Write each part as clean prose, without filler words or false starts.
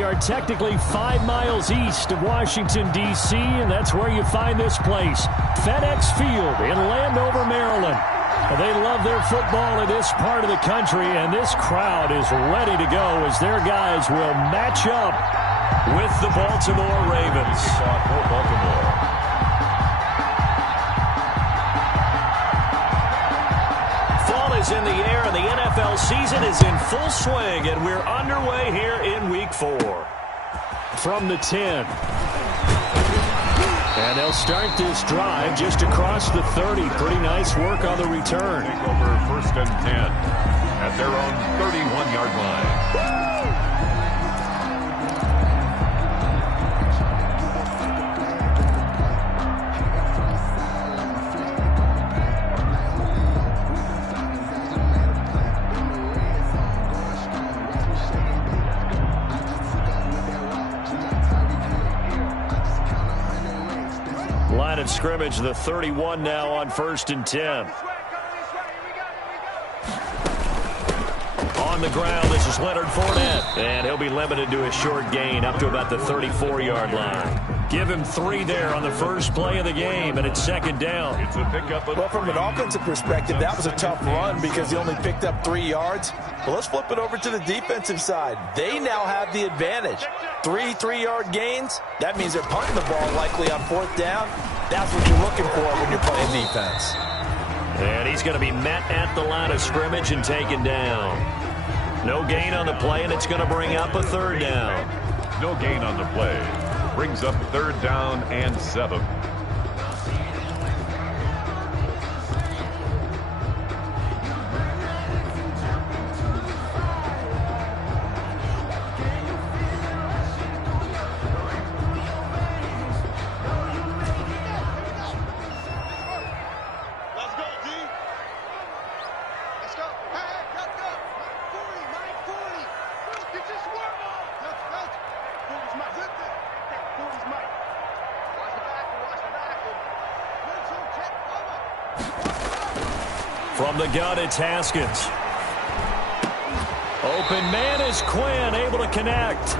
We are technically 5 miles east of Washington, D.C., and that's where you find this place, FedEx Field in Landover, Maryland. They love their football in this part of the country, and this crowd is ready to go as their guys will match up with the Baltimore Ravens. For Baltimore. Is in the air, and the NFL season is in full swing, and we're underway here in Week 4. From the 10. And they'll start this drive just across the 30. Pretty nice work on the return. Take over 1st and 10 at their own 31-yard line. Line of scrimmage, the 31 now on 1st and 10. On the ground, this is Leonard Fournette. And he'll be limited to a short gain up to about the 34-yard line. Give him 3 there on the first play of the game, and it's 2nd down. It's a pickup. Well, from an offensive perspective, that was a tough run because he only picked up 3 yards. Well, let's flip it over to the defensive side. They now have the advantage. 3 3-yard gains. That means they're punting the ball likely on 4th down. That's what you're looking for when you're playing defense. And he's going to be met at the line of scrimmage and taken down. No gain on the play, and it's going to bring up a 3rd down. No gain on the play. Brings up 3rd down and 7. From the gun, it's Haskins. Open man is Quinn, able to connect.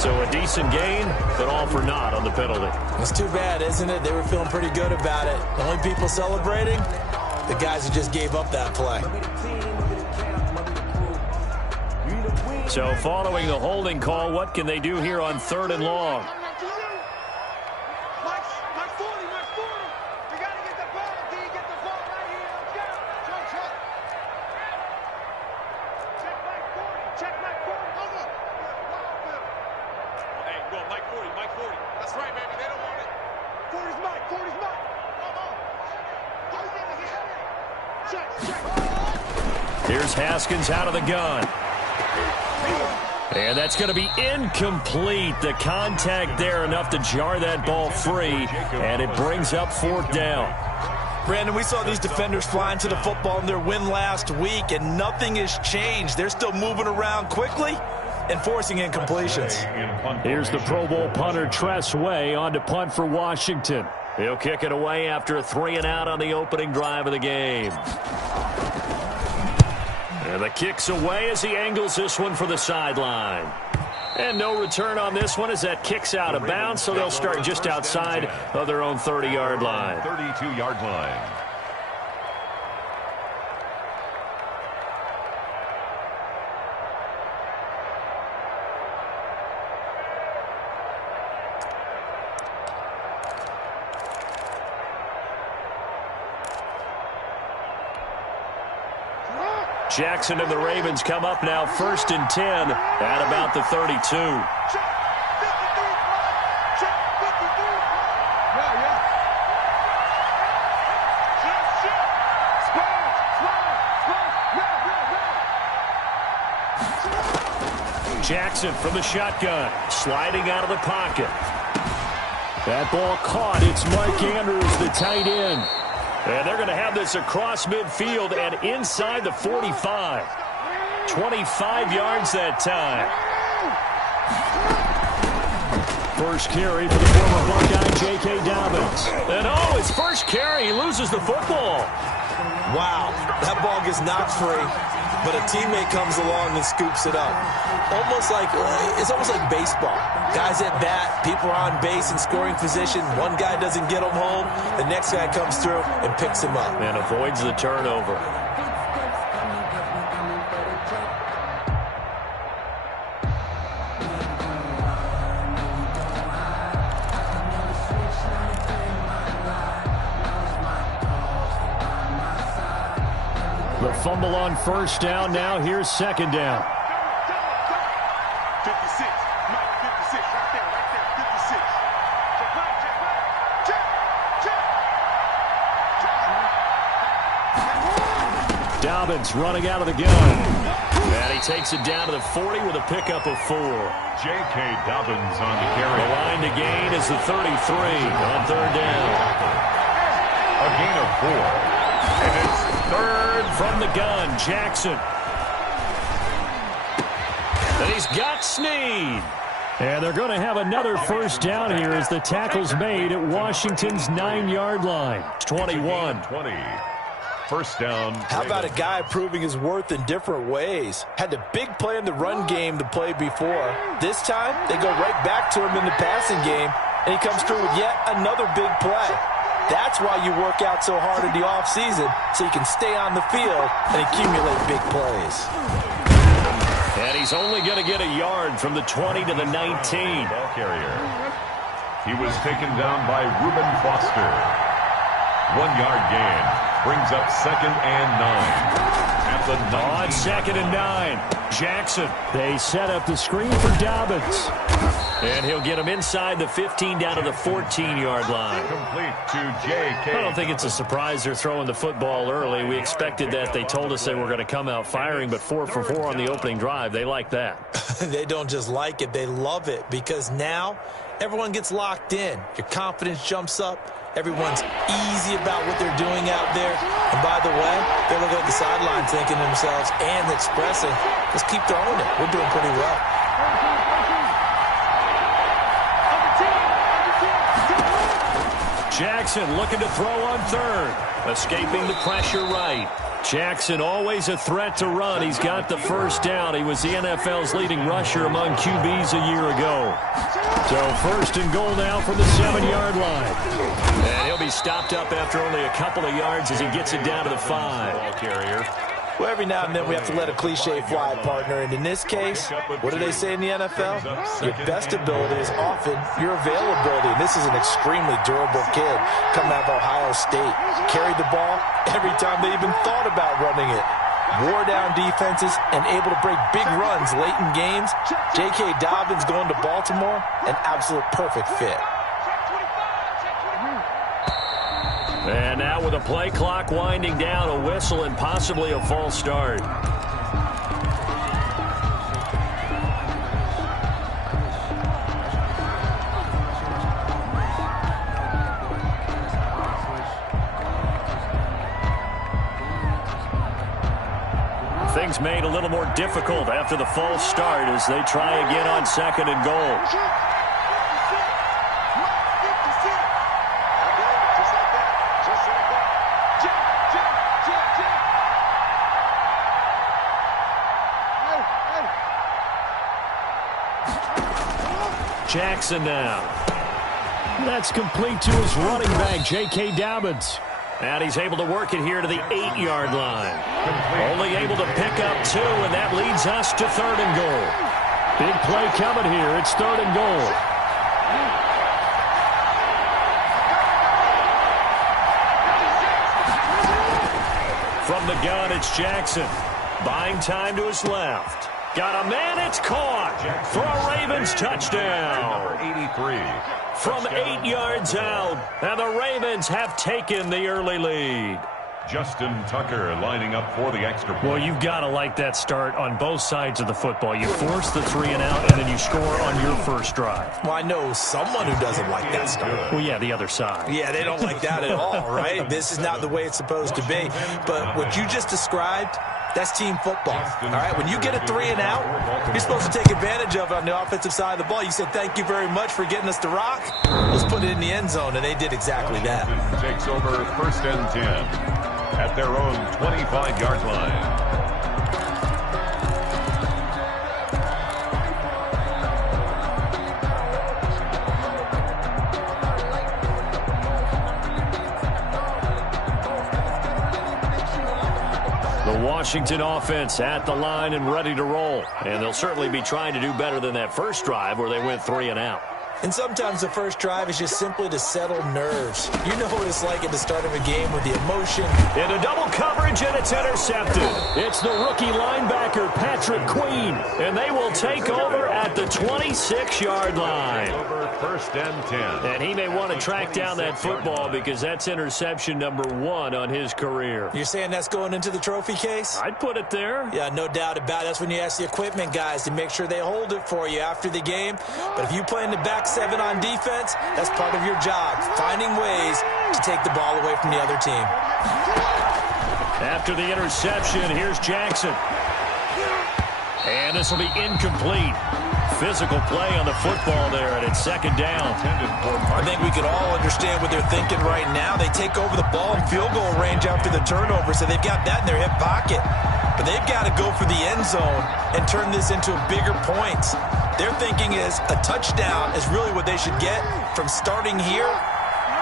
So a decent gain, but all for naught on the penalty. It's too bad, isn't it? They were feeling pretty good about it. The only people celebrating, the guys who just gave up that play. So following the holding call, what can they do here on 3rd and long? Here's Haskins out of the gun. And that's going to be incomplete. The contact there enough to jar that ball free. And it brings up 4th down. Brandon, we saw these defenders flying to the football in their win last week, and nothing has changed. They're still moving around quickly and forcing incompletions. Here's the Pro Bowl punter, Tress Way, on to punt for Washington. He'll kick it away after a 3-and-out on the opening drive of the game. And the kick's away as he angles this one for the sideline. And no return on this one as that kick's out of bounds, so they'll start just outside of their own 30-yard line. 32-yard line. Jackson and the Ravens come up now 1st and 10 at about the 32. Jackson from the shotgun, sliding out of the pocket. That ball caught. It's Mark Andrews, the tight end. And they're going to have this across midfield and inside the 45. 25 yards that time. First carry for the former Buckeye, J.K. Dobbins. And his first first carry, he loses the football. Wow, that ball gets knocked free, but a teammate comes along and scoops it up. It's almost like baseball. Guys at bat, people are on base in scoring position. One guy doesn't get him home. The next guy comes through and picks him up. And avoids the turnover. The fumble on first down. Now here's second down. 56. Mike, 56. Right there. 56. Check. Dobbins running out of the gun. And he takes it down to the 40 with a pickup of 4. J.K. Dobbins on the carry. The line to gain is the 33 on third down. A gain of 4. And it's Third from the gun, Jackson. And he's got Snead. And they're going to have another first down here as the tackle's made at Washington's 9-yard line. 21-20. First down. How about a guy proving his worth in different ways? Had a big play in the run game to play before. This time, they go right back to him in the passing game, and he comes through with yet another big play. That's why you work out so hard in the offseason, so you can stay on the field and accumulate big plays. And he's only going to get a yard from the 20 to the 19. Ball carrier. He was taken down by Reuben Foster. 1-yard gain. Brings up 2nd and 9. At the 19. On 2nd and 9. Jackson. They set up the screen for Dobbins. And he'll get him inside the 15 down to the 14-yard line. Complete to J.K. I don't think it's a surprise they're throwing the football early. We expected that. They told us they were going to come out firing, but 4 for 4 on the opening drive. They like that. They don't just like it. They love it because now everyone gets locked in. Your confidence jumps up. Everyone's easy about what they're doing out there. And by the way, they're looking at the sidelines thinking to themselves and expressing, let's keep throwing it. We're doing pretty well. Jackson looking to throw on third. Escaping the pressure right. Jackson always a threat to run. He's got the first down. He was the NFL's leading rusher among QBs a year ago. So first and goal now from the 7-yard line. And he'll be stopped up after only a couple of yards as he gets it down to the 5. Ball carrier. Well, every now and then we have to let a cliche fly, partner. And in this case, what do they say in the NFL? Your best ability is often your availability. And this is an extremely durable kid coming out of Ohio State. Carried the ball every time they even thought about running it. Wore down defenses and able to break big runs late in games. J.K. Dobbins going to Baltimore, an absolute perfect fit. And now with a play clock winding down, a whistle and possibly a false start. Things made a little more difficult after the false start as they try again on 2nd and goal. Jackson now. That's complete to his running back, J.K. Dobbins. And he's able to work it here to the 8-yard line. Only able to pick up 2, and that leads us to 3rd and goal. Big play coming here. It's 3rd and goal. From the gun, it's Jackson. Buying time to his left. Got a man, it's caught for a Ravens touchdown. Number 83. From 8 yards out, and the Ravens have taken the early lead. Justin Tucker lining up for the extra point. Well, you've got to like that start on both sides of the football. You force the 3 and out, and then you score on your first drive. Well, I know someone who doesn't like that start. Well, yeah, the other side. Yeah, they don't like that at all, right? This is not the way it's supposed to be. But what you just described, That's team football. All right, when you get a 3 and out, you're supposed to take advantage of it on the offensive side of the ball. You said, thank you very much for getting us to rock. Let's put it in the end zone, and they did exactly that. Takes over 1st and 10 at their own 25-yard line. Washington offense at the line and ready to roll. And they'll certainly be trying to do better than that first drive where they went 3 and out. And sometimes the first drive is just simply to settle nerves. You know what it's like at the start of a game with the emotion. Into double coverage, and it's intercepted. It's the rookie linebacker, Patrick Queen. And they will take over at the 26-yard line. Over 1st and 10. And he may want to track down that football because that's interception number 1 on his career. You're saying that's going into the trophy case? I'd put it there. Yeah, no doubt about it. That's when you ask the equipment guys to make sure they hold it for you after the game. But if you play in the back 7 on defense, that's part of your job, finding ways to take the ball away from the other team. After the interception, here's Jackson. And this will be incomplete. Physical play on the football there, and it's 2nd down. I think we could all understand what they're thinking right now. They take over the ball in field goal range after the turnover, so they've got that in their hip pocket. But they've got to go for the end zone and turn this into bigger points. Their thinking is a touchdown is really what they should get from starting here.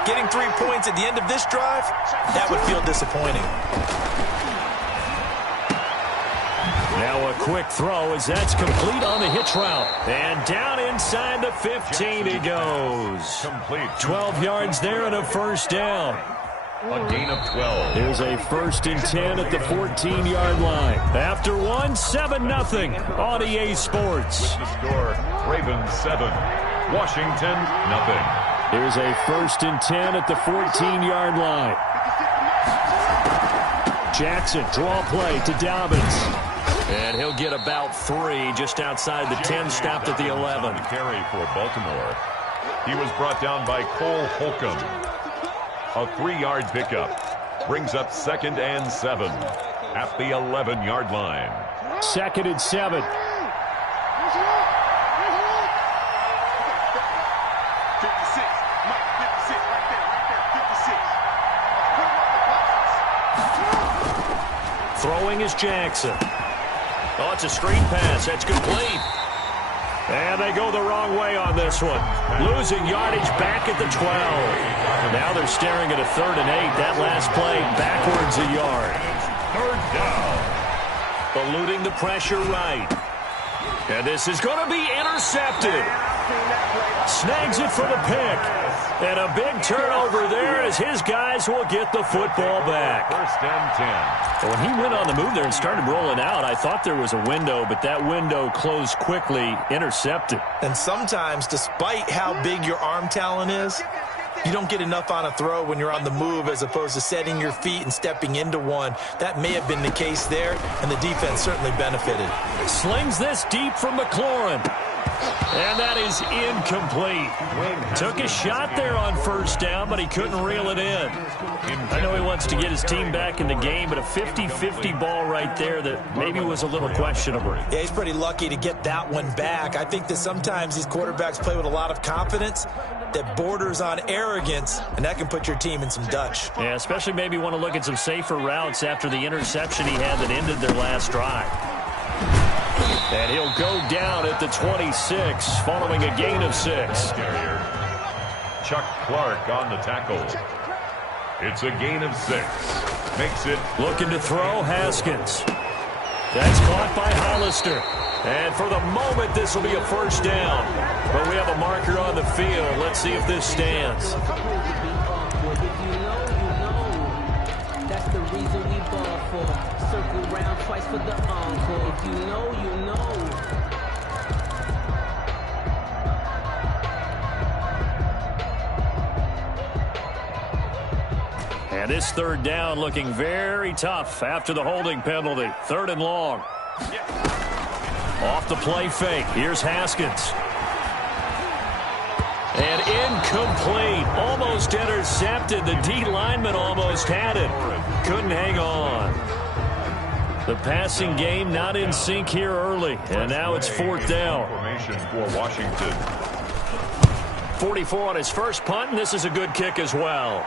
Getting 3 points at the end of this drive, that would feel disappointing. Now a quick throw as that's complete on the hitch route. And down inside the 15 he goes. Complete. 12 yards there and a 1st down. A gain of 12. Here's a 1st and 10 at the 14-yard line. After one, 7-0 on EA Sports. The score, Ravens 7, Washington nothing. Here's a 1st and 10 at the 14-yard line. Jackson, draw play to Dobbins. And he'll get about 3 just outside the 10, stopped at the 11. Carry for Baltimore. He was brought down by Cole Holcomb. A 3-yard pickup brings up 2nd and 7 at the 11-yard line. 2nd and 7. Throwing is Jackson. Oh, it's a screen pass. That's complete. And they go the wrong way on this one. Losing yardage back at the 12. Now they're staring at a 3rd and 8. That last play backwards a yard. 3rd down. Eluding the pressure right. And this is going to be intercepted. Snags it for the pick. And a big turnover there as his guys will get the football back. 1st and 10. When he went on the move there and started rolling out, I thought there was a window, but that window closed quickly, intercepted. And sometimes, despite how big your arm talent is, you don't get enough on a throw when you're on the move as opposed to setting your feet and stepping into one. That may have been the case there, and the defense certainly benefited. Slings this deep from McLaurin. And that is incomplete. Took a shot there on 1st down, but he couldn't reel it in. I know he wants to get his team back in the game, but a 50-50 ball right there that maybe was a little questionable. Yeah, he's pretty lucky to get that one back. I think that sometimes these quarterbacks play with a lot of confidence that borders on arrogance, and that can put your team in some Dutch. Yeah, especially maybe want to look at some safer routes after the interception he had that ended their last drive. And he'll go down at the 26 following a gain of 6. Chuck Clark on the tackle. It's a gain of 6. Makes it. Looking to throw, Haskins. That's caught by Hollister. And for the moment, this will be a 1st down. But we have a marker on the field. Let's see if this stands. That's the reason we ball for. Circle round twice for the encore. If you know, you know. And this 3rd down looking very tough after the holding penalty. 3rd and long. Off the play fake. Here's Haskins. And incomplete. Almost intercepted. The D lineman almost had it. Couldn't hang on. The passing game not in sync here early, and now it's fourth down. Formation for Washington. 44 on his first punt, and this is a good kick as well.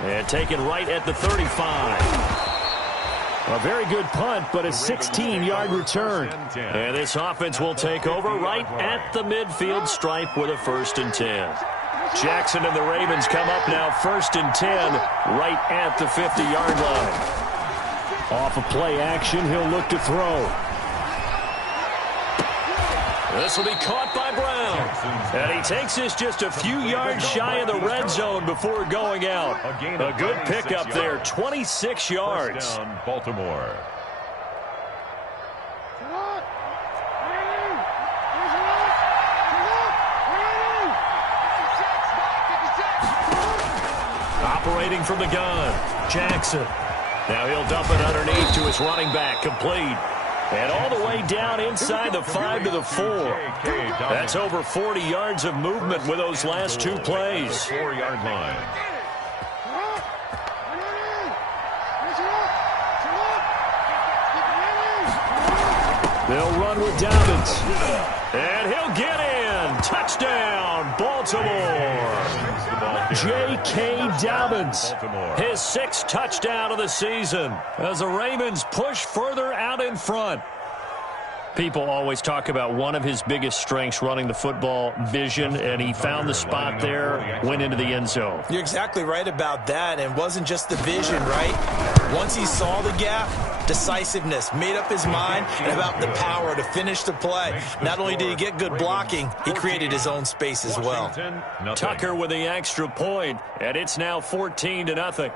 And taken right at the 35. A very good punt, but a 16-yard return. And this offense will take over right at the midfield stripe with a 1st and 10. Jackson and the Ravens come up now 1st and 10 right at the 50-yard line. Off of play action, he'll look to throw. This will be caught by Brown. And he takes this just a few yards shy of the red zone before going out. A good pickup there, 26 yards. Down, Baltimore. Operating from the gun, Jackson. Now he'll dump it underneath to his running back, complete. And all the way down inside the 5 to the 4. That's over 40 yards of movement with those last 2 plays. 4-yard line. They'll run with Dobbins. And he'll get in. Touchdown, Baltimore. J.K. Dobbins, his 6th touchdown of the season as the Ravens push further out in front. People always talk about one of his biggest strengths, running the football, vision, and he found the spot there, went into the end zone. You're exactly right about that, and it wasn't just the vision, right? Once he saw the gap, decisiveness, made up his mind, and about the power to finish the play. Not only did he get good blocking, he created his own space as well. Tucker with the extra point, and it's now 14-0.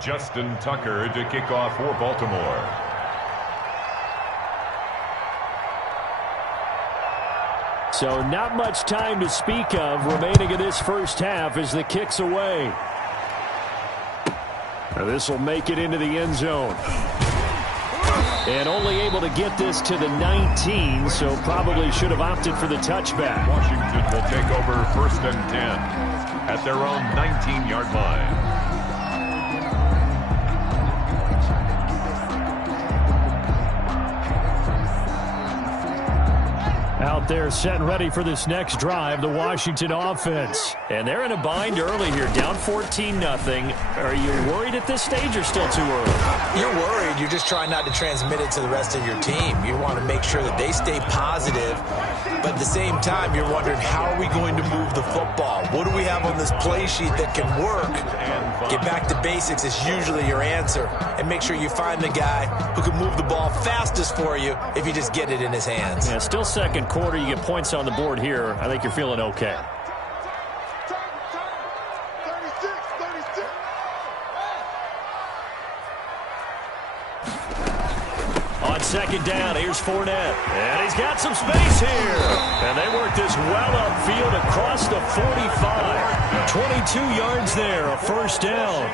Justin Tucker to kick off for Baltimore. So not much time to speak of remaining in this first half as the kick's away. Now this will make it into the end zone. And only able to get this to the 19, so probably should have opted for the touchback. Washington will take over 1st and 10 at their own 19-yard line. Out there set and ready for this next drive, the Washington offense. And they're in a bind early here, down 14-0. Are you worried at this stage or still too early? You're worried. You're just trying not to transmit it to the rest of your team. You want to make sure that they stay positive. But at the same time, you're wondering, how are we going to move the football? What do we have on this play sheet that can work? Get back to basics is usually your answer. And make sure you find the guy who can move the ball fastest for you if you just get it in his hands. Yeah, still second quarter. You get points on the board here. I think you're feeling okay. On second down, here's Fournette. And he's got some space here. And they work this well upfield across the 45. 22 yards there, a 1st down.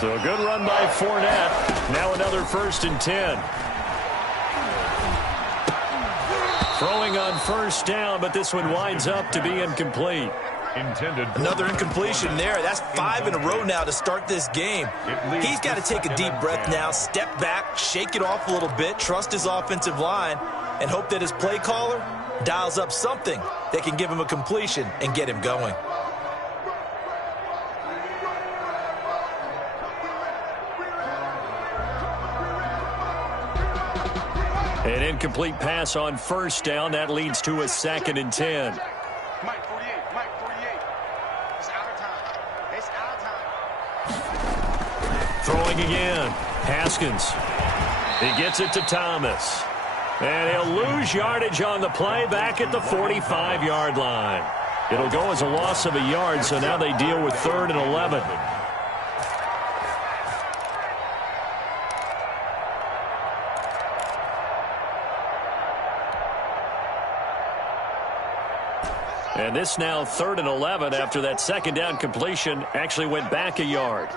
So a good run by Fournette. Now another 1st and 10. Throwing on 1st down, but this one winds up to be incomplete. Another incompletion there. That's 5 in a row now to start this game. He's got to take a deep breath now, step back, shake it off a little bit, trust his offensive line, and hope that his play caller dials up something that can give him a completion and get him going. An incomplete pass on 1st down. That leads to a 2nd and 10. Mike 48. It's out of time. It's out of time. Throwing again. Haskins. He gets it to Thomas. And he'll lose yardage on the play back at the 45-yard line. It'll go as a loss of a yard, so now they deal with 3rd and 11. And this now 3rd and 11 after that 2nd down completion actually went back a yard.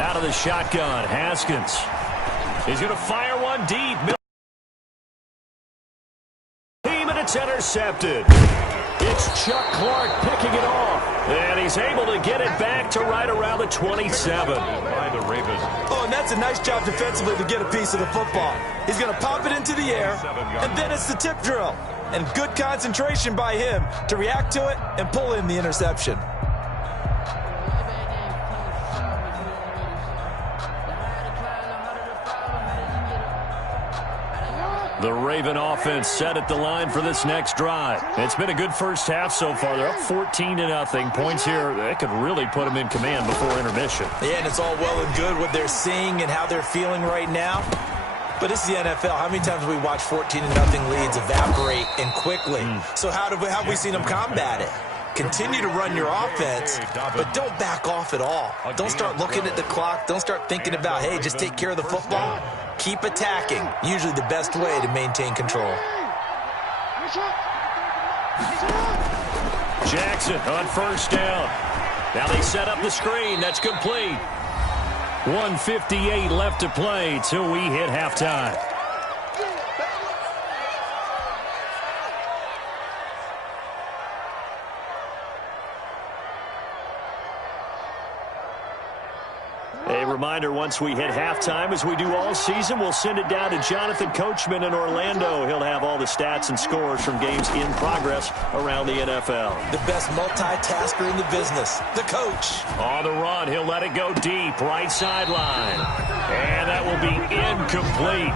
Out of the shotgun, Haskins. He's going to fire one deep. Team, and a It's intercepted. It's Chuck Clark picking it off. And he's able to get it back to right around the 27. By the Ravens. Oh, and that's a nice job defensively to get a piece of the football. He's going to pop it into the air, and then it's the tip drill. And good concentration by him to react to it and pull in the interception. The Raven offense set at the line for this next drive. It's been a good first half so far. They're up 14-0. Points here, that could really put them in command before intermission. Yeah, and it's all well and good what they're seeing and how they're feeling right now. But this is the NFL. How many times have we watched 14-0 leads evaporate and quickly? So how have we seen them combat it? Continue to run your offense, but don't back off at all. Don't start looking at the clock. Don't start thinking about, hey, just take care of the football. Keep attacking. Usually the best way to maintain control. Jackson on first down. Now they set up the screen. That's complete. 1:58 left to play till we hit halftime. A reminder, once we hit halftime, as we do all season, we'll send it down to Jonathan Coachman in Orlando. He'll have all the stats and scores from games in progress around the NFL. The best multitasker in the business, the coach. On the run, he'll let it go deep, right sideline. And that will be incomplete.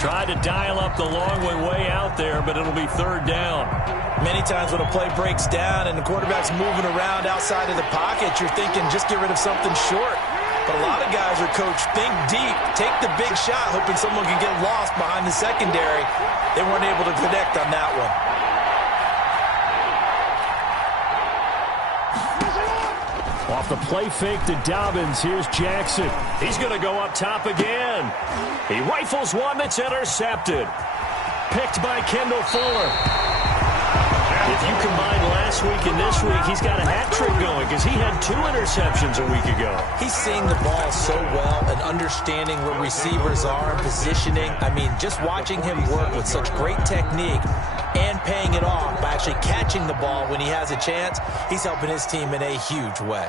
Tried to dial up the long way out there, but it'll be third down. Many times when a play breaks down and the quarterback's moving around outside of the pocket, you're thinking just get rid of something short. But a lot of guys are coached, think deep, take the big shot, hoping someone can get lost behind the secondary. They weren't able to connect on that one. Off the play fake to Dobbins, here's Jackson. He's going to go up top again. He rifles one that's intercepted. Picked by Kendall Fuller. If you combine last week and this week, he's got a hat trick going because he had 2 interceptions a week ago. He's seeing the ball so well and understanding where receivers are and positioning. I mean, just watching him work with such great technique and paying it off by actually catching the ball when he has a chance, he's helping his team in a huge way.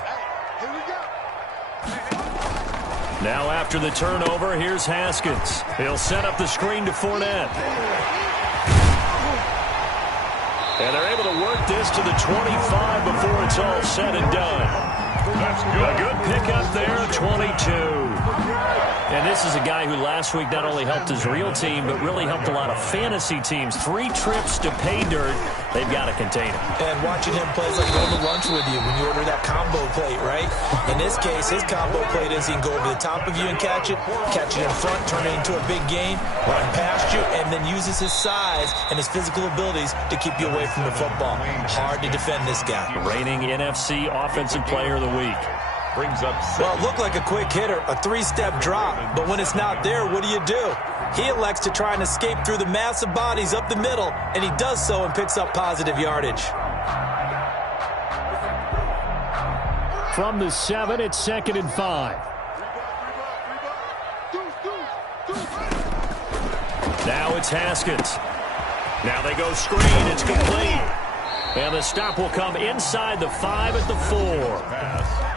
Now after the turnover, here's Haskins. He'll set up the screen to Fournette. And they're able to work this to the 25 before it's all said and done. That's good. A good pickup there, 22. And this is a guy who last week not only helped his real team, but really helped a lot of fantasy teams. 3 trips to pay dirt. They've got to contain him. And watching him play is like going to lunch with you when you order that combo plate, right? In this case, his combo plate is he can go over the top of you and catch it in front, turn it into a big gain, run past you, and then uses his size and his physical abilities to keep you away from the football. Hard to defend this guy. Reigning NFC Offensive Player of the Week. Brings up 7. Well, it looked like a quick hitter, a 3-step drop, but when it's not there, what do? He elects to try and escape through the massive bodies up the middle, and he does so and picks up positive yardage. From the 7, it's 2nd and 5. Now it's Haskins. Now they go screen. It's complete. And the stop will come inside the 5 at the 4.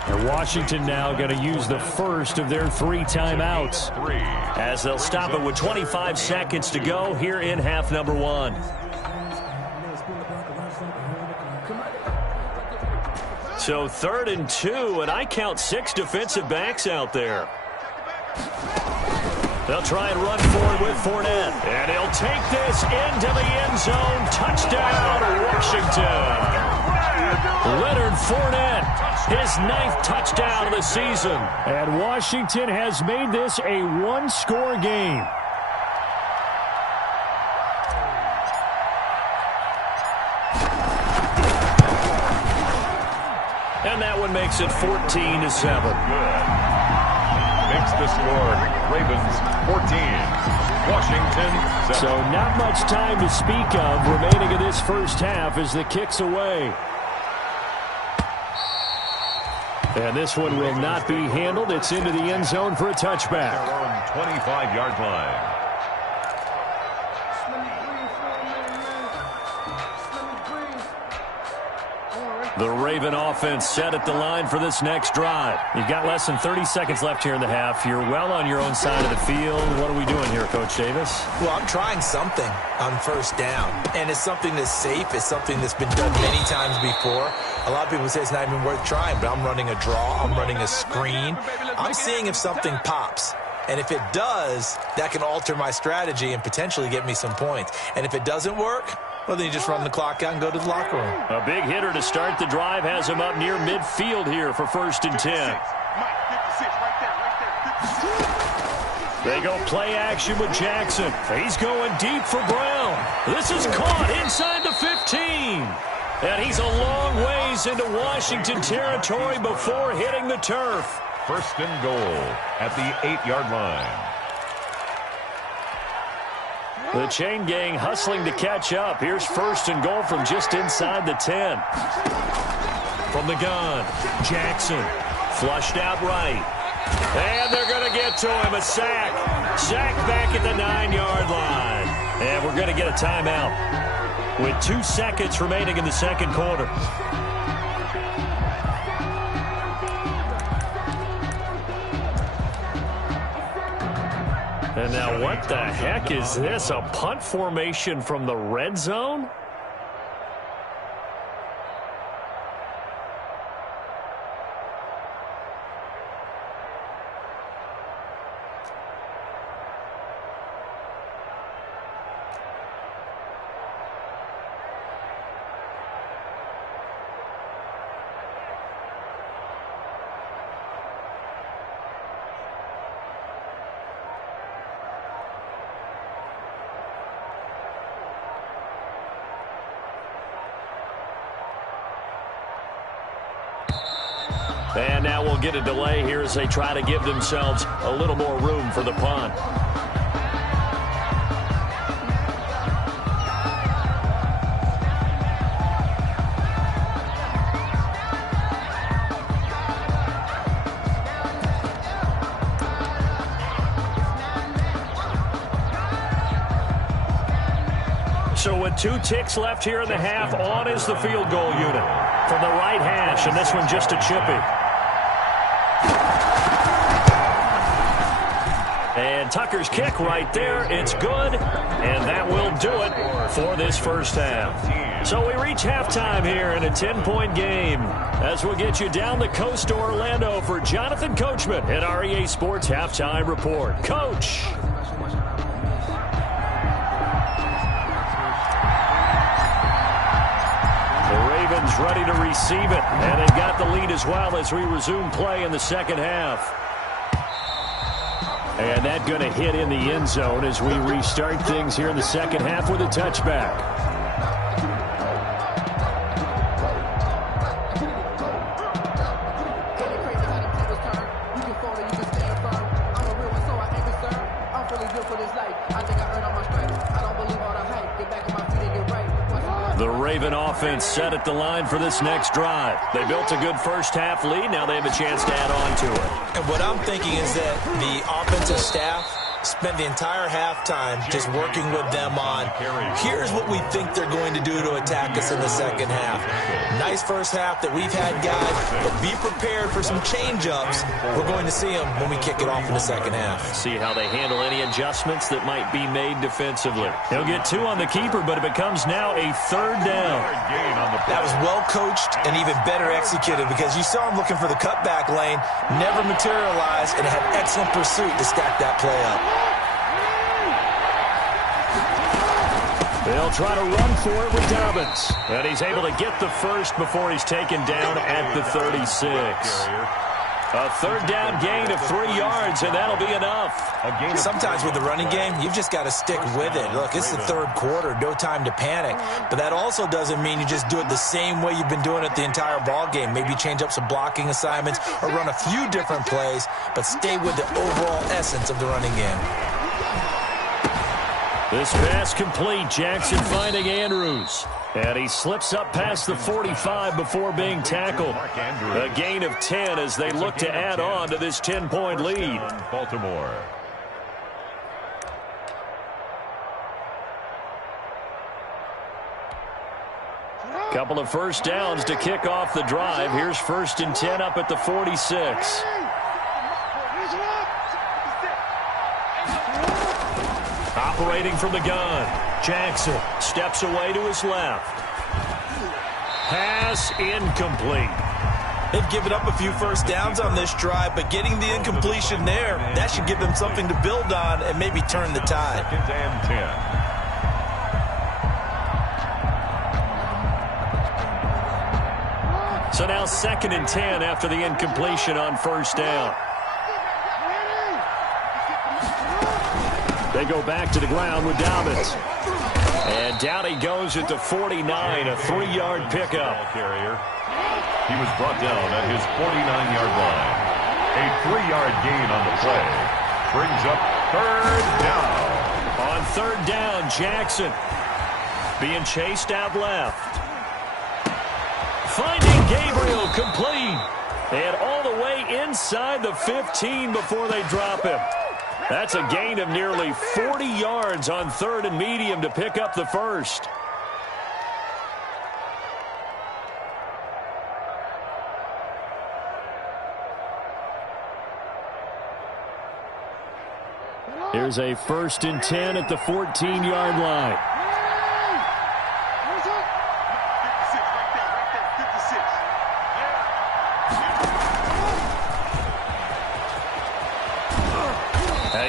And Washington now going to use the first of their 3 timeouts as they'll stop it with 25 seconds to go here in half number 1. So 3rd and 2, and I count 6 defensive backs out there. They'll try and run forward with Fournette. And he'll take this into the end zone. Touchdown, Washington. Leonard Fournette, his 9th touchdown of the season. And Washington has made this a 1-score game. And that one makes it 14-7. Good. Makes the score Ravens 14, Washington 7. So not much time to speak of remaining in this first half as the kick's away. And this one will not be handled. It's into the end zone for a touchback. Their own 25-yard line. The Raven offense set at the line for this next drive. You've got less than 30 seconds left here in the half. You're well on your own side of the field. What are we doing here, Coach Davis? Well, I'm trying something on first down, and it's something that's safe. It's something that's been done many times before. A lot of people say it's not even worth trying, but I'm running a draw. I'm running a screen. I'm seeing if something pops. And if it does, that can alter my strategy and potentially get me some points. And if it doesn't work, well, then you just run the clock out and go to the locker room. A big hitter to start the drive has him up near midfield here for 1st and 10. They go play action with Jackson. He's going deep for Brown. This is caught inside the 15. And he's a long ways into Washington territory before hitting the turf. 1st and goal at the 8-yard line. The chain gang hustling to catch up. Here's 1st and goal from just inside the 10. From the gun, Jackson flushed out right. And they're going to get to him. A sack. Sack back at the 9-yard line. And we're going to get a timeout with 2 seconds remaining in the second quarter. And now what the heck is this? A punt formation from the red zone? And now we'll get a delay here as they try to give themselves a little more room for the punt. So with 2 ticks left here in the half, on is the field goal unit from the right hash, and this one just a chippy. And Tucker's kick right there. It's good, and that will do it for this first half. So we reach halftime here in a 10-point game as we'll get you down the coast to Orlando for Jonathan Coachman at our EA Sports Halftime Report. Coach. Ready to receive it, and they've got the lead as well as we resume play in the second half. And that going to hit in the end zone as we restart things here in the second half with a touchback. The Raven offense set at the line for this next drive. They built a good first half lead. Now they have a chance to add on to it. And what I'm thinking is that the offensive staff spent the entire halftime just working with them on, here's what we think they're going to do to attack us in the second half. Nice first half that we've had, guys, but be prepared for some change-ups. We're going to see them when we kick it off in the second half. See how they handle any adjustments that might be made defensively. He'll get 2 on the keeper, but it becomes now a 3rd down. That was well coached and even better executed because you saw him looking for the cutback lane, never materialized, and had excellent pursuit to stack that play up. They'll try to run for it with Dobbins. And he's able to get the first before he's taken down at the 36. A 3rd down gain of 3 yards, and that'll be enough. Sometimes with the running game, you've just got to stick with it. Look, it's the 3rd quarter, no time to panic. But that also doesn't mean you just do it the same way you've been doing it the entire ball game. Maybe change up some blocking assignments or run a few different plays, but stay with the overall essence of the running game. This pass complete. Jackson finding Andrews. And he slips up past the 45 before being tackled. A gain of 10 as they look to add on to this 10-point lead. Baltimore. Couple of first downs to kick off the drive. Here's 1st and 10 up at the 46. Operating from the gun. Jackson steps away to his left. Pass incomplete. They've given up a few first downs on this drive, but getting the incompletion there, that should give them something to build on and maybe turn the tide. 2nd and 10. So now 2nd and 10 after the incompletion on first down. They go back to the ground with Dobbins. And down he goes at the 49, a 3-yard pickup. Carrier. He was brought down at his 49-yard line. A 3-yard gain on the play. Brings up 3rd down. On 3rd down, Jackson being chased out left. Finding Gabriel complete. And all the way inside the 15 before they drop him. That's a gain of nearly 40 yards on 3rd and medium to pick up the first. Here's a 1st and 10 at the 14-yard line.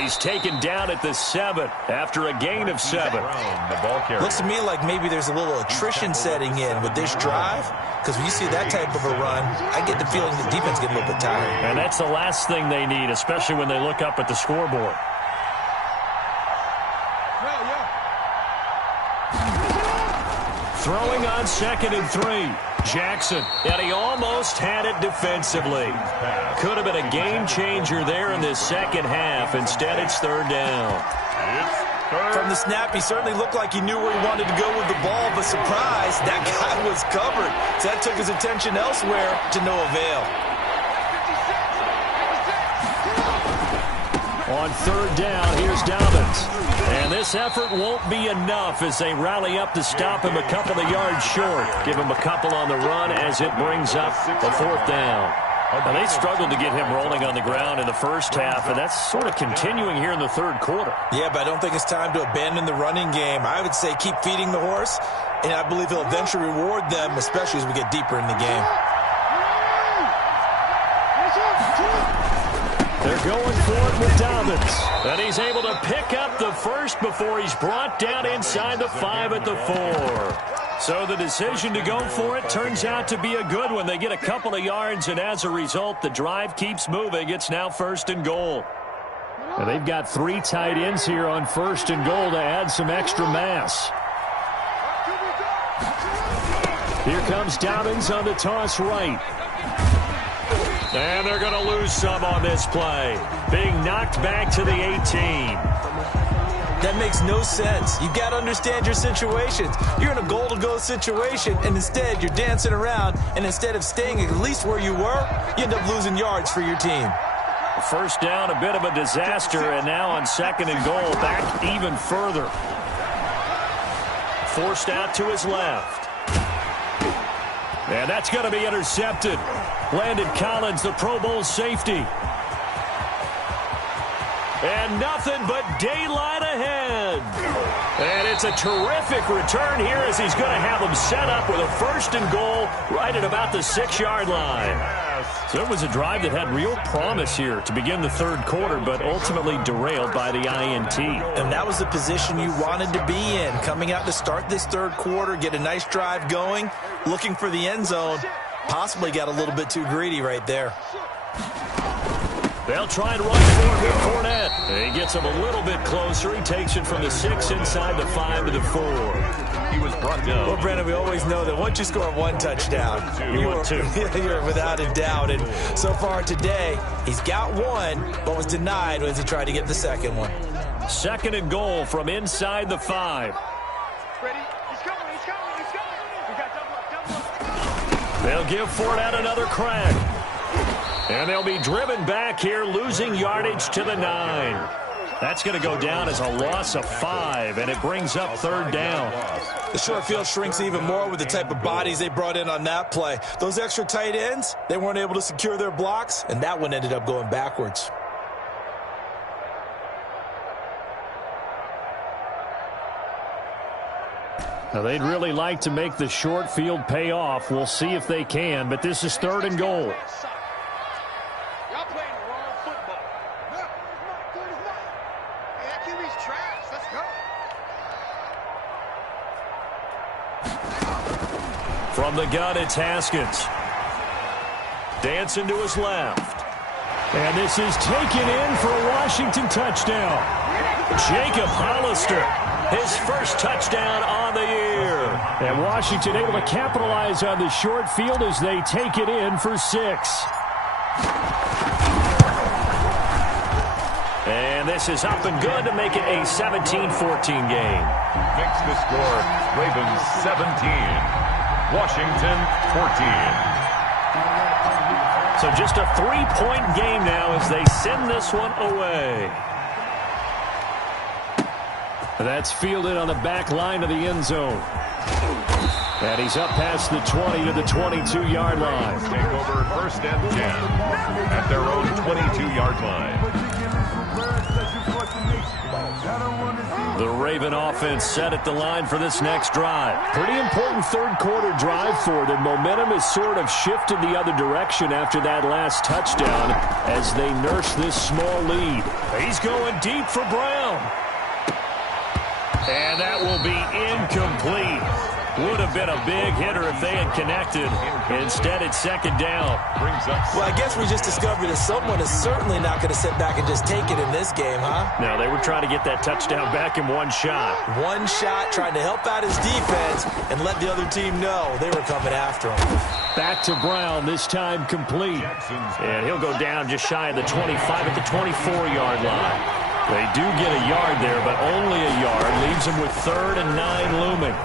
He's taken down at the 7 after a gain of 7. Looks to me like maybe there's a little attrition setting in with this drive, because when you see that type of a run, I get the feeling the defense get a little bit tired. And that's the last thing they need, especially when they look up at the scoreboard. Throwing on 2nd and 3. Jackson, and he almost had it defensively. Could have been a game changer there in this second half. Instead, it's 3rd down. From the snap, he certainly looked like he knew where he wanted to go with the ball, but surprise, that guy was covered. So that took his attention elsewhere to no avail. On 3rd down, here's Dobbins. And this effort won't be enough as they rally up to stop him a couple of yards short. Give him a couple on the run as it brings up a 4th down. Now, they struggled to get him rolling on the ground in the first half, and that's sort of continuing here in the 3rd quarter. Yeah, but I don't think it's time to abandon the running game. I would say keep feeding the horse, and I believe he'll eventually reward them, especially as we get deeper in the game. They're going for it with Dobbins. And he's able to pick up the first before he's brought down inside the 5 at the 4. So the decision to go for it turns out to be a good one. They get a couple of yards, and as a result, the drive keeps moving. It's now 1st and goal. And they've got 3 tight ends here on 1st and goal to add some extra mass. Here comes Dobbins on the toss right. And they're going to lose some on this play. Being knocked back to the 18. That makes no sense. You've got to understand your situations. You're in a goal-to-go situation, and instead you're dancing around, and instead of staying at least where you were, you end up losing yards for your team. 1st down, a bit of a disaster, and now on 2nd and goal, back even further. Forced out to his left. And that's going to be intercepted. Landon Collins, the Pro Bowl safety. And nothing but daylight ahead. And it's a terrific return here as he's going to have them set up with a 1st and goal right at about the 6-yard line. So it was a drive that had real promise here to begin the 3rd quarter, but ultimately derailed by the INT. And that was the position you wanted to be in. Coming out to start this 3rd quarter, get a nice drive going, looking for the end zone. Possibly got a little bit too greedy right there. They'll try and run for him with Fournette. He gets him a little bit closer. He takes it from the 6 inside the 5 to the 4. He was brought down. Well, Brandon, we always know that once you score 1 touchdown, you're without a doubt. And so far today, he's got 1, but was denied as he tried to get the 2nd one. 2nd and goal from inside the 5. Ready? He's coming. We got double up. They'll give Fournette another crack. And they'll be driven back here, losing yardage to the 9. That's going to go down as a loss of 5, and it brings up third down. The short field shrinks even more with the type of bodies they brought in on that play. Those extra tight ends, they weren't able to secure their blocks, and that one ended up going backwards. Now, they'd really like to make the short field pay off. We'll see if they can, but this is third and goal. Y'all playing the wrong football. Hey, that QB's trash. Let's go. From the gun, it's Haskins. Dancing to his left. And this is taken in for a Washington touchdown. Jacob Hollister, his first touchdown on the year. And Washington able to capitalize on the short field as they take it in for 6. And this is up and good to make it a 17-14 game. Makes the score Ravens 17, Washington 14. So just a 3-point game now as they send this one away. That's fielded on the back line of the end zone. And he's up past the 20 to the 22-yard line. Take over first and 10 at their own 22-yard line. The Raven offense set at the line for this next drive. Pretty important third-quarter drive for them. Momentum has sort of shifted the other direction after that last touchdown as they nurse this small lead. He's going deep for Brown. And that will be incomplete. Would have been a big hitter if they had connected. Instead, it's second down. Well, I guess we just discovered that someone is certainly not going to sit back and just take it in this game, huh? No, they were trying to get that touchdown back in one shot. One shot, trying to help out his defense and let the other team know they were coming after him. Back to Brown, this time complete. And he'll go down just shy of the 25 at the 24-yard line. They do get a yard there, but only a yard. Leaves them with 3rd and 9 looming.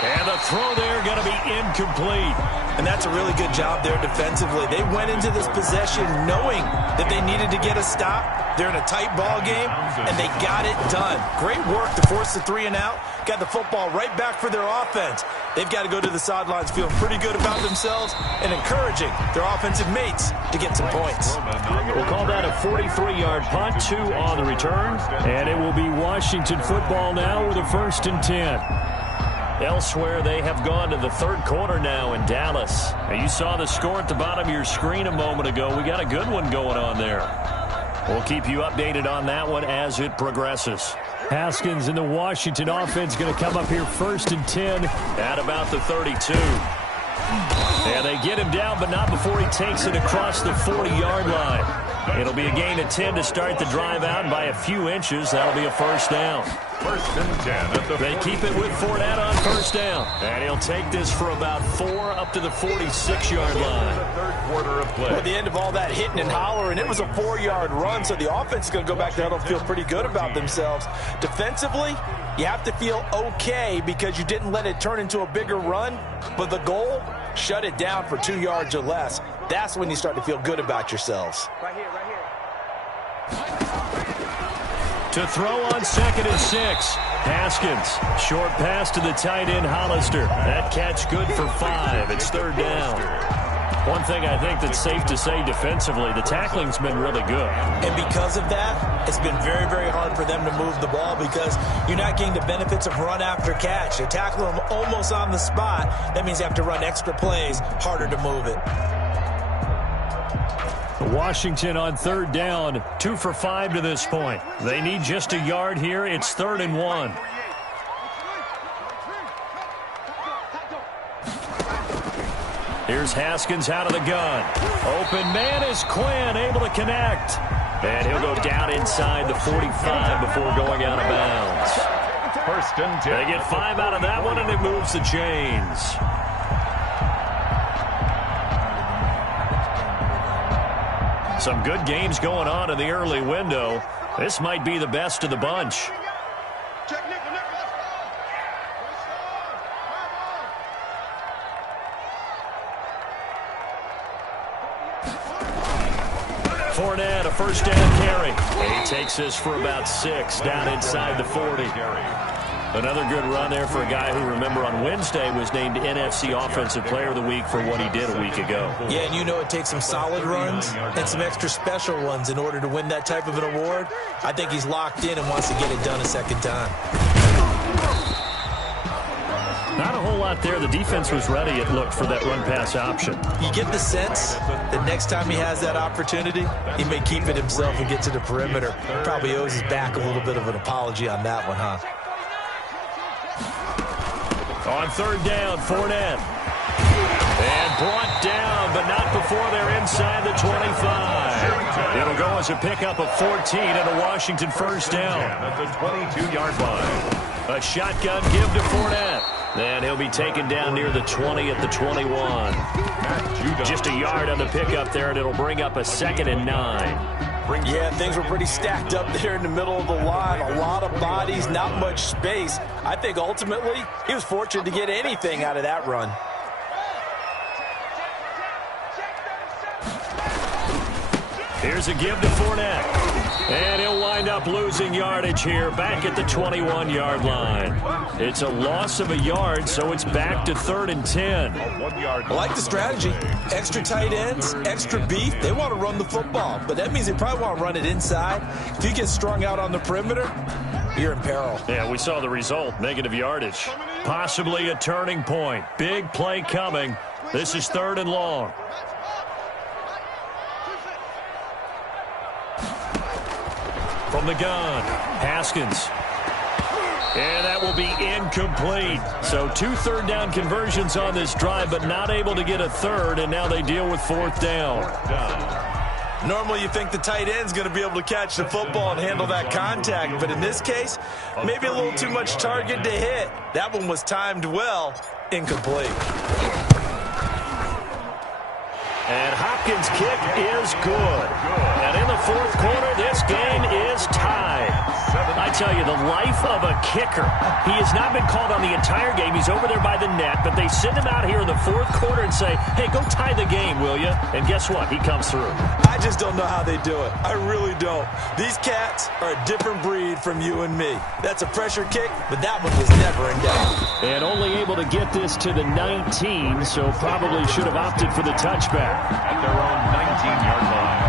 And the throw there going to be incomplete. And that's a really good job there defensively. They went into this possession knowing that they needed to get a stop. They're in a tight ball game, and they got it done. Great work to force the 3 and out. Got the football right back for their offense. They've got to go to the sidelines feeling pretty good about themselves and encouraging their offensive mates to get some points. We'll call that a 43-yard punt, 2 on the return. And it will be Washington football now with a 1st and 10. Elsewhere, they have gone to the third quarter now in Dallas. Now, you saw the score at the bottom of your screen a moment ago. We got a good one going on there. We'll keep you updated on that one as it progresses. Haskins and the Washington offense going to come up here 1st and 10 at about the 32. And they get him down, but not before he takes it across the 40-yard line. It'll be a gain of 10 to start the drive out, and by a few inches, that'll be a 1st down. 1st and 10 at the They keep it with Fournette on 1st down. And he'll take this for about 4 up to the 46-yard line. third quarter of play. At the end of all that hitting and hollering, it was a 4-yard run, so the offense is going to go back to huddle and feel pretty good about themselves. Defensively, you have to feel okay because you didn't let it turn into a bigger run, but the goal, shut it down for 2 yards or less. That's when you start to feel good about yourselves. Right here, right here. To throw on 2nd and 6. Haskins, short pass to the tight end Hollister. That catch good for 5. It's 3rd down. One thing I think that's safe to say defensively, the tackling's been really good. And because of that, it's been very, very hard for them to move the ball because you're not getting the benefits of run after catch. You're tackling them almost on the spot. That means you have to run extra plays, harder to move it. Washington on 3rd down, 2 for 5 to this point. They need just a yard here. It's 3rd and 1. Here's Haskins out of the gun. Open man is Quinn, able to connect. And he'll go down inside the 45 before going out of bounds. 1st and 10. They get 5 out of that one, and it moves the chains. Some good games going on in the early window. This might be the best of the bunch. Check nickel, nickel, let's go. Fournette, a first down carry. And he takes this for about 6 down inside the 40. Another good run there for a guy who, remember, on Wednesday was named NFC Offensive Player of the Week for what he did a week ago. Yeah, and you know it takes some solid runs and some extra special ones in order to win that type of an award. I think he's locked in and wants to get it done a second time. Not a whole lot there. The defense was ready, it looked, for that run-pass option. You get the sense that next time he has that opportunity, he may keep it himself and get to the perimeter. Probably owes his back a little bit of an apology on that one, huh? On third down, Fournette. And brought down, but not before they're inside the 25. It'll go as a pickup of 14 and a Washington first down. At the 22-yard line. A shotgun give to Fournette. And he'll be taken down near the 20 at the 21. Just a yard on the pickup there, and it'll bring up a 2nd and 9. Yeah, things were pretty stacked up there in the middle of the line. A lot of bodies, not much space. I think ultimately he was fortunate to get anything out of that run. Here's a give to Fournette. And he'll wind up losing yardage here back at the 21-yard line. It's a loss of a yard, so it's back to 3rd and 10. I like the strategy. Extra tight ends, extra beef. They want to run the football, but that means they probably want to run it inside. If you get strung out on the perimeter, you're in peril. Yeah, we saw the result, negative yardage. Possibly a turning point. Big play coming. This is 3rd and long. From the gun, Haskins. And that will be incomplete. So 2 third-down conversions on this drive, but not able to get a third, and now they deal with 4th down. Normally you think the tight end's going to be able to catch the football and handle that contact, but in this case, maybe a little too much target to hit. That one was timed well, incomplete. And Hopkins' kick is good. And in the 4th quarter, this game is tied. I tell you, the life of a kicker. He has not been called on the entire game. He's over there by the net, but they send him out here in the 4th quarter and say, hey, go tie the game, will you? And guess what? He comes through. I just don't know how they do it. I really don't. These cats are a different breed from you and me. That's a pressure kick, but that one was never in doubt. And only able to get this to the 19, so probably should have opted for the touchback. At their own 19-yard line.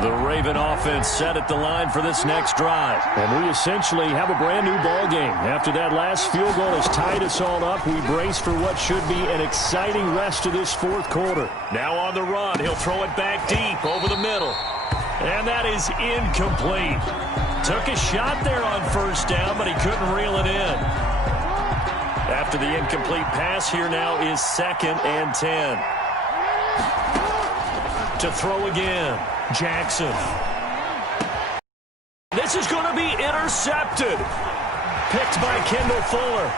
The Raven offense set at the line for this next drive. And we essentially have a brand new ball game. After that last field goal has tied us all up, we brace for what should be an exciting rest of this 4th quarter. Now on the run, he'll throw it back deep over the middle. And that is incomplete. Took a shot there on 1st down, but he couldn't reel it in. After the incomplete pass, here now is 2nd and 10. To throw again, Jackson. This is going to be intercepted. Picked by Kendall Fuller.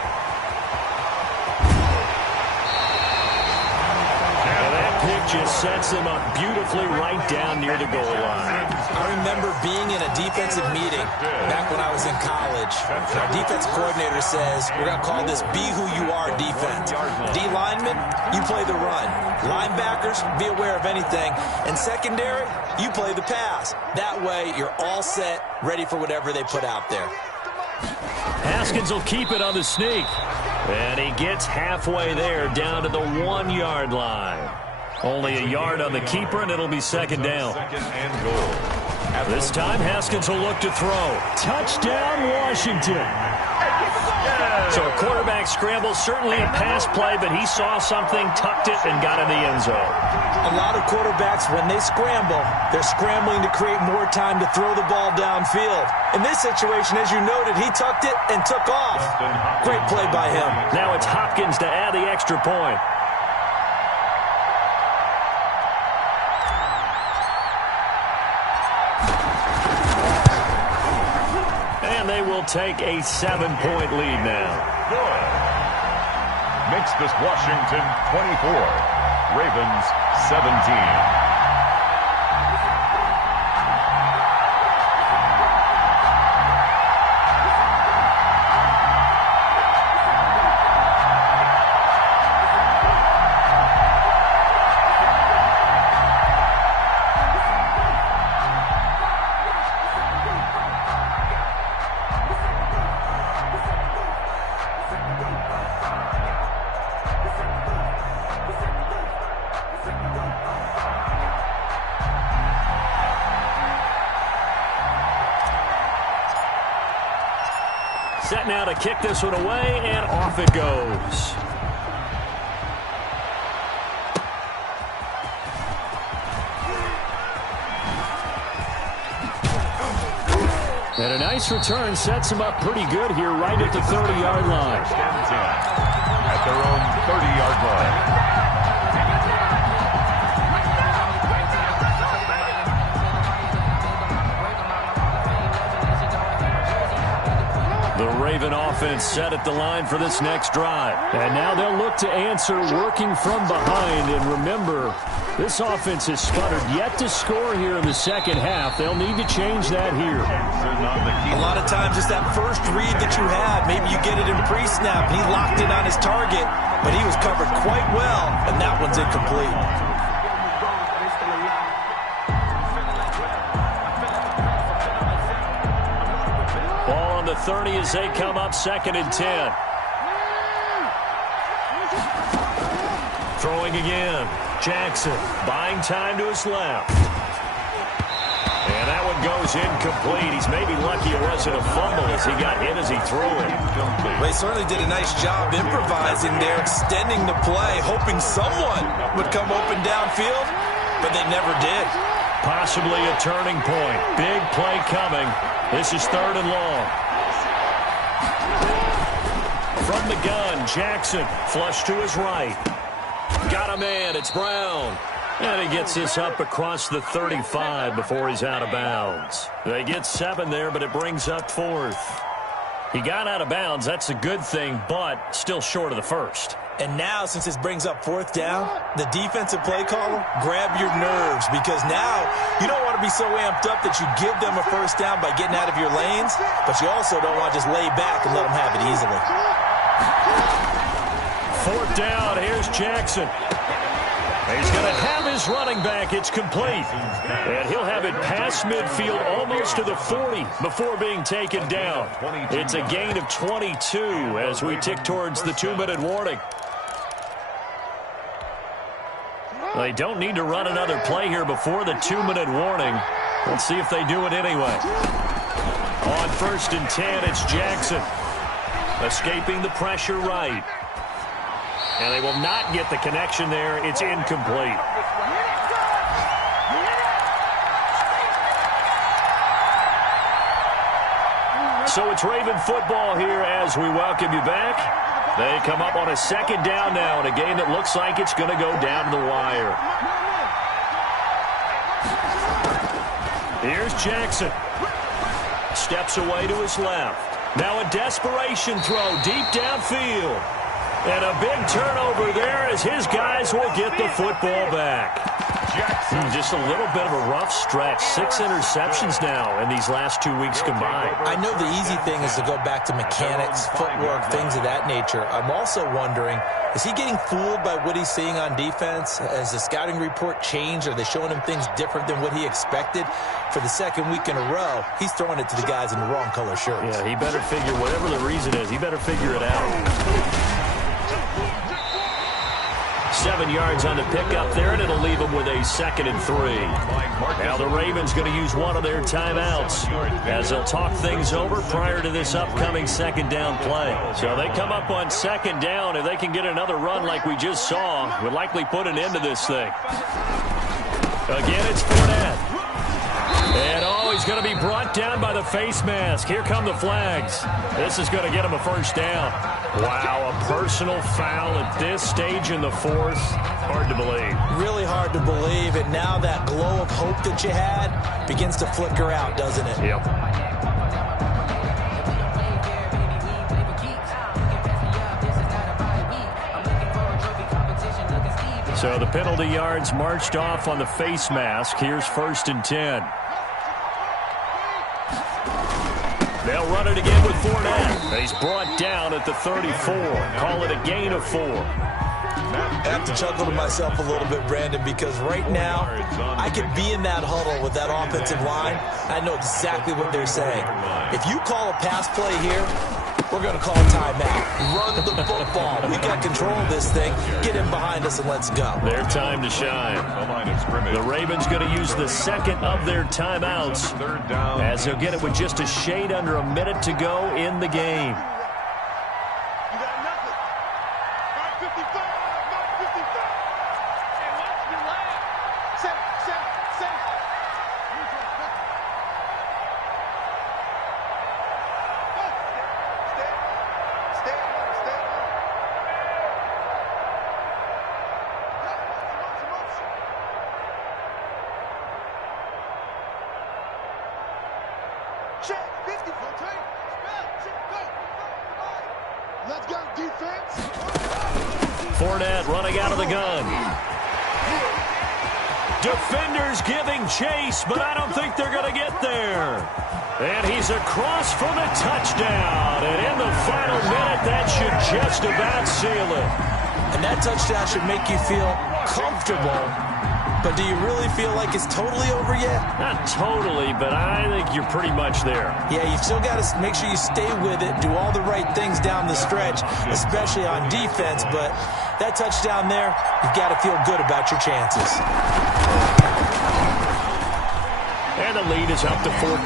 Just sets him up beautifully right down near the goal line. I remember being in a defensive meeting back when I was in college. Our defense coordinator says, we're going to call this be who you are defense. D linemen, you play the run. Linebackers, be aware of anything. And secondary, you play the pass. That way, you're all set, ready for whatever they put out there. Haskins will keep it on the sneak. And he gets halfway there down to the 1-yard line. Only a yard on the keeper, and it'll be 2nd down. 2nd and goal. This time, Haskins will look to throw. Touchdown, Washington. So a quarterback scramble, certainly a pass play, but he saw something, tucked it, and got in the end zone. A lot of quarterbacks, when they scramble, they're scrambling to create more time to throw the ball downfield. In this situation, as you noted, he tucked it and took off. Great play by him. Now it's Hopkins to add the extra point. They will take a 7-point lead now. Good. Makes this Washington 24, Ravens 17. set now to kick this one away, and off it goes. And a nice return sets him up pretty good here right at the 30-yard line. Stands in at their own 30-yard line. The Raven offense set at the line for this next drive. And now they'll look to answer working from behind. And remember, this offense has sputtered yet to score here in the second half. They'll need to change that here. A lot of times it's that first read that you have. Maybe you get it in pre-snap, and he locked in on his target, but he was covered quite well, and that one's incomplete. Ball on the 30 as they come up 2nd and 10. Throwing again. Jackson buying time to his left. And that one goes incomplete. He's maybe lucky it wasn't a fumble as he got hit as he threw it. Well, he certainly did a nice job improvising there, extending the play, hoping someone would come open downfield, but they never did. Possibly a turning point. Big play coming. This is 3rd and long. From the gun, Jackson flush to his right. Got a man. It's Brown. And he gets this up across the 35 before he's out of bounds. They get 7 there, but it brings up 4th. He got out of bounds. That's a good thing, but still short of the first. And now, since this brings up 4th down, the defensive play caller, grab your nerves, because now you don't want to be so amped up that you give them a first down by getting out of your lanes, but you also don't want to just lay back and let them have it easily. 4th down. Here's Jackson. He's going to have his running back. It's complete. And he'll have it past midfield almost to the 40 before being taken down. It's a gain of 22 as we tick towards the 2-minute warning. They don't need to run another play here before the 2-minute warning. Let's see if they do it anyway. On 1st and 10, it's Jackson. Escaping the pressure right. And they will not get the connection there. It's incomplete. So it's Raven football here as we welcome you back. They come up on a 2nd down now in a game that looks like it's going to go down to the wire. Here's Jackson. Steps away to his left. Now a desperation throw deep downfield. And a big turnover there as his guys will get the football back. Just a little bit of a rough stretch. 6 interceptions now in these last 2 weeks combined. I know the easy thing is to go back to mechanics, footwork, things of that nature. I'm also wondering, is he getting fooled by what he's seeing on defense? Has the scouting report changed? Are they showing him things different than what he expected? For the 2nd week in a row, he's throwing it to the guys in the wrong color shirts. Yeah, he better figure, whatever the reason is, he better figure it out. 7 yards on the pickup there, and it'll leave them with a 2nd and 3. Now the Ravens going to use one of their timeouts as they'll talk things over prior to this upcoming 2nd down play. So they come up on 2nd down. If they can get another run like we just saw, would likely put an end to this thing. Again, it's Fournette. And he's going to be brought down by the face mask. Here come the flags. This is going to get him a first down. Wow, a personal foul at this stage in the 4th. Hard to believe. Really hard to believe, and now that glow of hope that you had begins to flicker out, doesn't it? Yep. So the penalty yards marched off on the face mask. Here's 1st and 10. They'll run it again with Fournette. He's brought down at the 34. Call it a gain of 4. I have to chuckle to myself a little bit, Brandon, because right now I could be in that huddle with that offensive line. I know exactly what they're saying. If you call a pass play here, we're going to call a timeout. Run the football. We got control of this thing. Get him behind us and let's go. Their time to shine. The Ravens going to use the second of their timeouts as they'll get it with just a shade under a minute to go in the game. Let's go, defense. Fournette running out of the gun. Defenders giving chase, but I don't think they're going to get there. And he's across for the touchdown. And in the final minute, that should just about seal it. And that touchdown should make you feel comfortable. But do you really feel like it's totally over yet? Not totally, but I think you're pretty much there. Yeah, you've still got to make sure you stay with it, do all the right things down the stretch, especially on defense. But that touchdown there, you've got to feel good about your chances. And the lead is up to 14.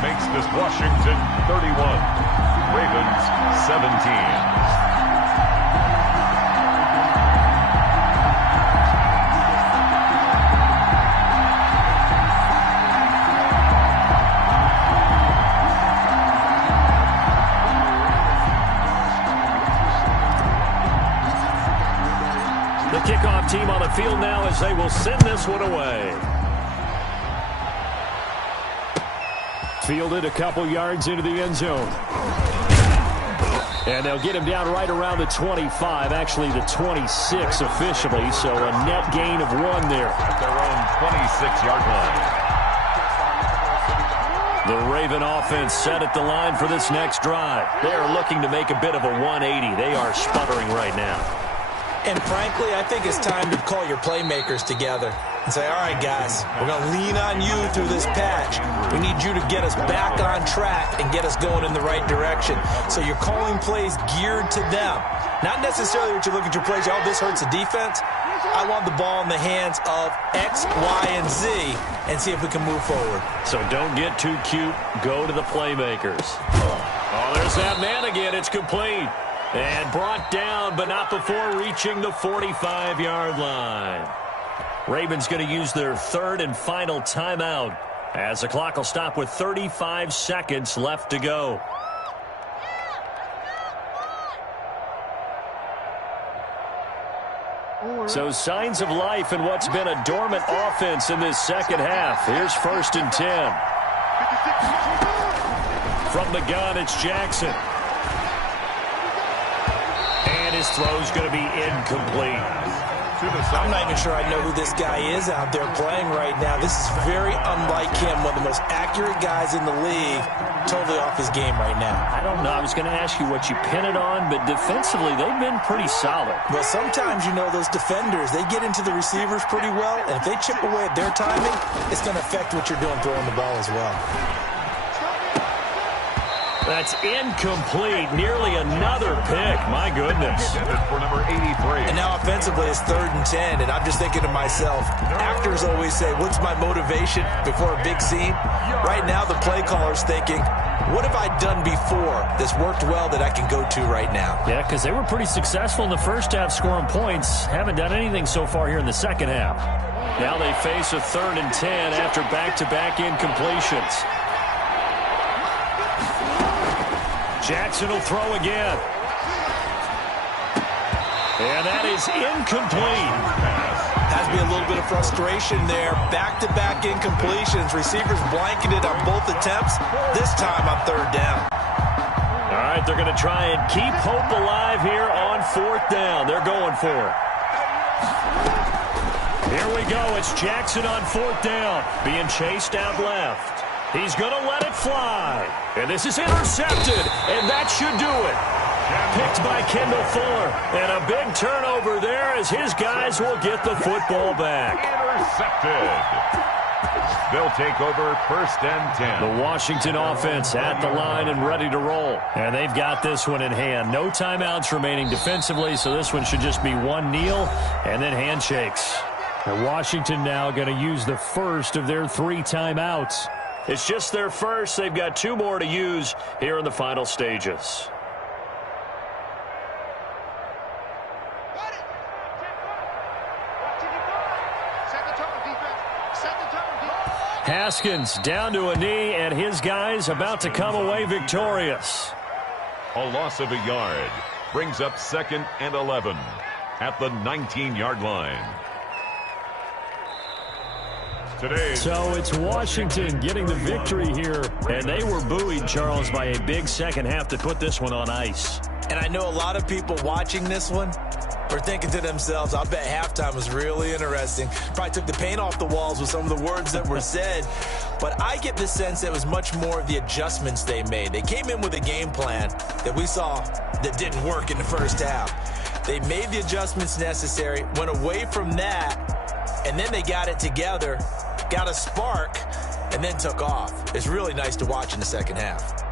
Makes this Washington 31. Ravens 17. The kickoff team on the field now as they will send this one away. Fielded a couple yards into the end zone. And they'll get him down right around the 25, actually the 26 officially, so a net gain of 1 there. At their own 26-yard line. The Raven offense set at the line for this next drive. They are looking to make a bit of a 180. They are sputtering right now. And frankly, I think it's time to call your playmakers together and say, all right, guys, we're going to lean on you through this patch. We need you to get us back on track and get us going in the right direction. So you're calling plays geared to them. Not necessarily what you look at your plays, oh, this hurts the defense. I want the ball in the hands of X, Y, and Z and see if we can move forward. So don't get too cute. Go to the playmakers. Oh, there's that man again. It's complete. And brought down, but not before reaching the 45-yard line. Ravens going to use their third and final timeout as the clock will stop with 35 seconds left to go. So signs of life in what's been a dormant offense in this second half. Here's 1st and 10. From the gun, it's Jackson. And his throw's going to be incomplete. I'm not even sure I know who this guy is out there playing right now. This is very unlike him, one of the most accurate guys in the league, totally off his game right now. I don't know. I was going to ask you what you pin it on, but defensively, they've been pretty solid. Well, sometimes, you know, those defenders, they get into the receivers pretty well, and if they chip away at their timing, it's going to affect what you're doing throwing the ball as well. That's incomplete. Nearly another pick. My goodness. For number 83. And now offensively it's 3rd and 10, and I'm just thinking to myself, actors always say, what's my motivation before a big scene? Right now the play caller's thinking, what have I done before that's worked well that I can go to right now? Yeah, because they were pretty successful in the first half scoring points. Haven't done anything so far here in the second half. Now they face a 3rd and 10 after back-to-back incompletions. Jackson will throw again. And that is incomplete. Has to be a little bit of frustration there. Back-to-back incompletions. Receivers blanketed on both attempts. This time on 3rd down. All right, they're going to try and keep hope alive here on 4th down. They're going for it. Here we go. It's Jackson on 4th down. Being chased out left. He's going to let it fly. And this is intercepted. And that should do it. Picked by Kendall Fuller. And a big turnover there as his guys will get the football back. Intercepted. They'll take over 1st and 10. The Washington offense at the line and ready to roll. And they've got this one in hand. No timeouts remaining defensively, so this one should just be one kneel and then handshakes. And Washington now going to use the first of their 3 timeouts. It's just their first. They've got 2 more to use here in the final stages. Haskins down to a knee, and his guys about to come away victorious. A loss of a yard brings up 2nd and 11 at the 19-yard line. So it's Washington getting the victory here, and they were buoyed, Charles, by a big second half to put this one on ice. And I know a lot of people watching this one are thinking to themselves, I bet halftime was really interesting. Probably took the paint off the walls with some of the words that were said. But I get the sense that it was much more of the adjustments they made. They came in with a game plan that we saw that didn't work in the first half. They made the adjustments necessary, went away from that, and then they got it together, got a spark, and then took off. It's really nice to watch in the second half.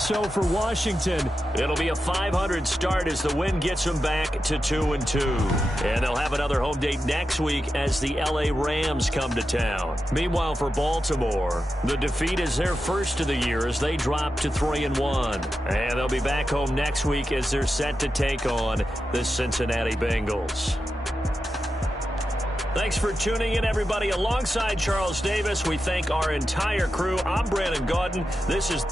So for Washington, it'll be a .500 start as the win gets them back to 2-2. And they'll have another home date next week as the LA Rams come to town. Meanwhile, for Baltimore, the defeat is their first of the year as they drop to 3-1. And they'll be back home next week as they're set to take on the Cincinnati Bengals. Thanks for tuning in, everybody. Alongside Charles Davis, we thank our entire crew. I'm Brandon Gaudin. This is